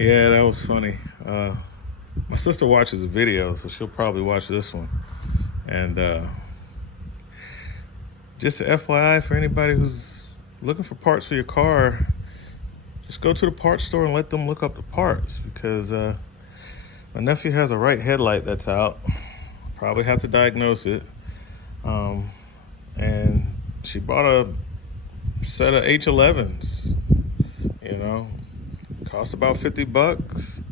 Yeah, that was funny. My sister watches the video, so she'll probably watch this one. And just FYI for anybody who's looking for parts for your car, just go to the parts store and let them look up the parts because my nephew has a right headlight that's out. Probably have to diagnose it. And she bought a set of H11s. You know, cost about $50,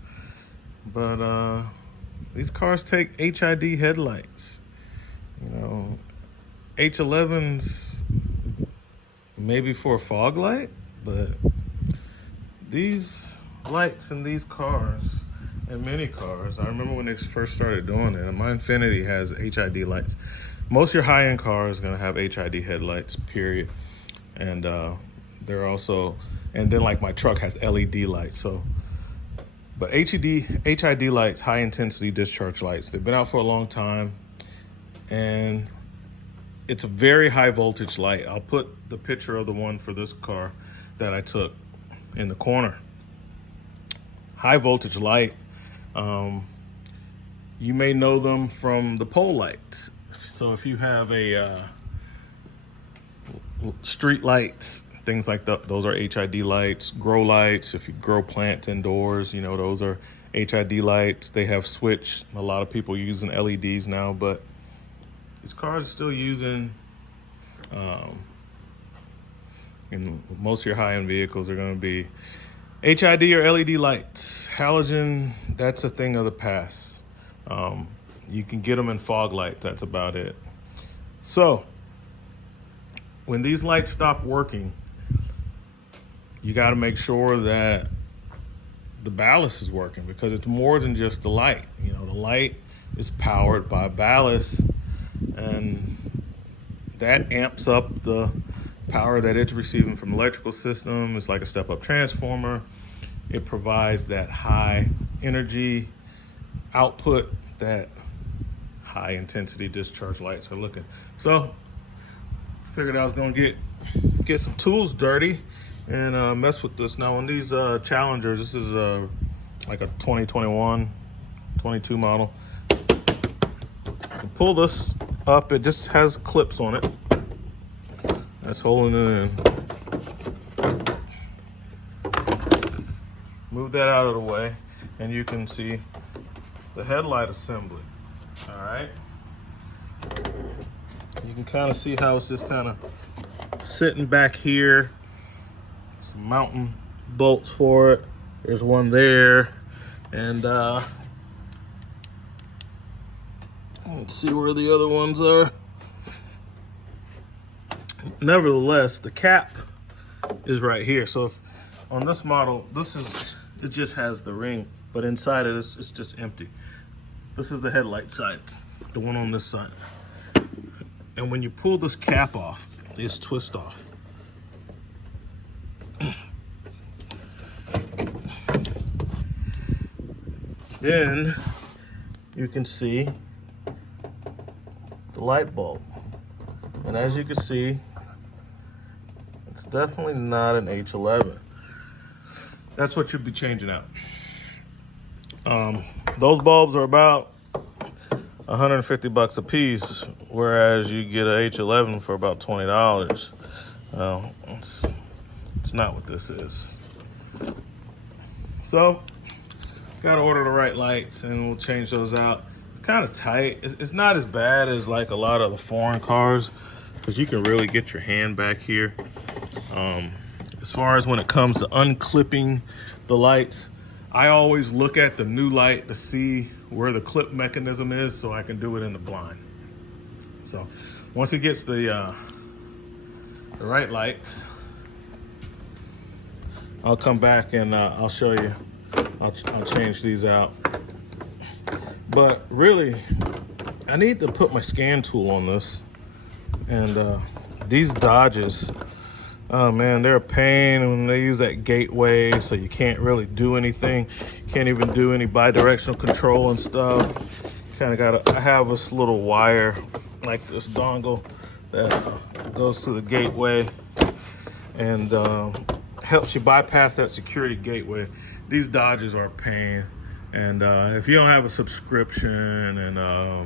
but these cars take HID headlights. You know, H11s maybe for a fog light, but these lights in these cars and many cars, I remember when they first started doing it, and my Infiniti has HID lights. Most of your high-end cars are going to have HID headlights, period. And they're also, and then like my truck has LED lights. So, but HID lights, high intensity discharge lights, they've been out for a long time, and it's a very high voltage light. I'll put the picture of the one for this car that I took in the corner. High voltage light. You may know them from the pole lights. So if you have a street lights, things like that, those are HID lights. Grow lights, if you grow plants indoors, you know, those are HID lights. They have switched. A lot of people using LEDs now, but these cars are still using, and most of your high-end vehicles are going to be HID or LED lights. Halogen, that's a thing of the past. You can get them in fog lights, that's about it. So, when these lights stop working, you got to make sure that the ballast is working because it's more than just the light. You know, the light is powered by ballast, and that amps up the power that it's receiving from the electrical system. It's like a step-up transformer. It provides that high energy output that high intensity discharge lights are looking. So figured I was gonna get some tools dirty and mess with this. Now on these Challengers, this is like a 2021, 22 model. You can pull this up, it just has clips on it. That's holding it in. Move that out of the way and you can see the headlight assembly. All right. You can kind of see how it's just kind of sitting back here. Some mounting bolts for it. There's one there. And let's see where the other ones are. Nevertheless, the cap is right here. So if on this model, it just has the ring, but inside it it's just empty. This is the headlight side, the one on this side. And when you pull this cap off, these twist off. Then you can see the light bulb. And as you can see, it's definitely not an H11. That's what you'd be changing out. Those bulbs are about $150 a piece, whereas you get an H11 for about $20. It's not what this is. So, gotta order the right lights and we'll change those out. It's kind of tight. It's not as bad as like a lot of the foreign cars because you can really get your hand back here. As far as when it comes to unclipping the lights, I always look at the new light to see where the clip mechanism is so I can do it in the blind. So once it gets the right lights, I'll come back and I'll show you. I'll change these out. But really, I need to put my scan tool on this. And these Dodges, oh man, they're a pain when they use that gateway, so you can't really do anything. You can't even do any bi-directional control and stuff. Kind of gotta, I have this little wire, like this dongle that goes to the gateway. And helps you bypass that security gateway. These Dodges are a pain. And if you don't have a subscription, and I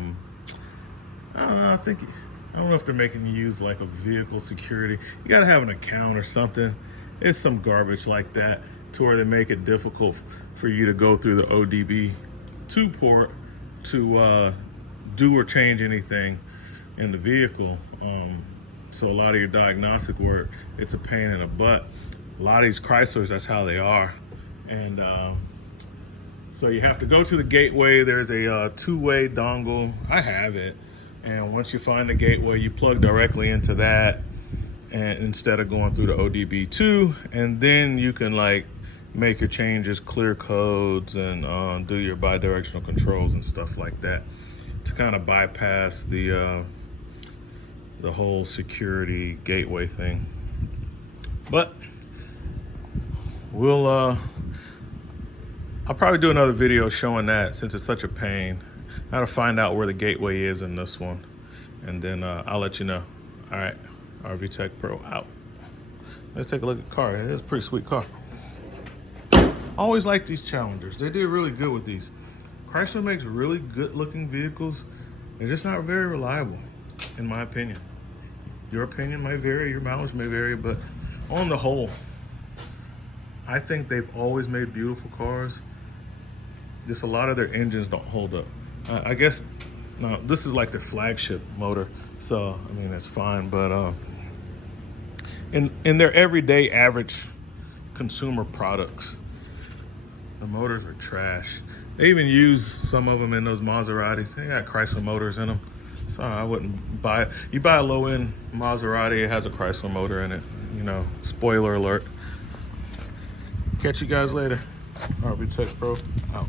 don't know if they're making you use like a vehicle security. You got to have an account or something. It's some garbage like that to where they make it difficult for you to go through the ODB2 port to do or change anything in the vehicle. So a lot of your diagnostic work, it's a pain in the butt. A lot of these Chryslers, that's how they are. And so you have to go to the gateway. There's a two-way dongle. I have it. And once you find the gateway, you plug directly into that, and instead of going through the ODB2, and then you can like make your changes, clear codes, and do your bidirectional controls and stuff like that to kind of bypass the whole security gateway thing. But I'll probably do another video showing that, since it's such a pain, how to find out where the gateway is in this one. And then I'll let you know. All right, RV Tech Pro out. Let's take a look at the car. It's a pretty sweet car. I always like these Challengers. They did really good with these. Chrysler makes really good looking vehicles. They're just not very reliable, in my opinion. Your opinion may vary, your mileage may vary, but on the whole, I think they've always made beautiful cars. Just a lot of their engines don't hold up. I guess, no, this is like their flagship motor, so I mean that's fine. But in their everyday average consumer products, the motors are trash. They even use some of them in those Maseratis. They got Chrysler motors in them, so I wouldn't buy it. You buy a low-end Maserati, it has a Chrysler motor in it. You know, spoiler alert. Catch you guys later. RV Tech Pro out.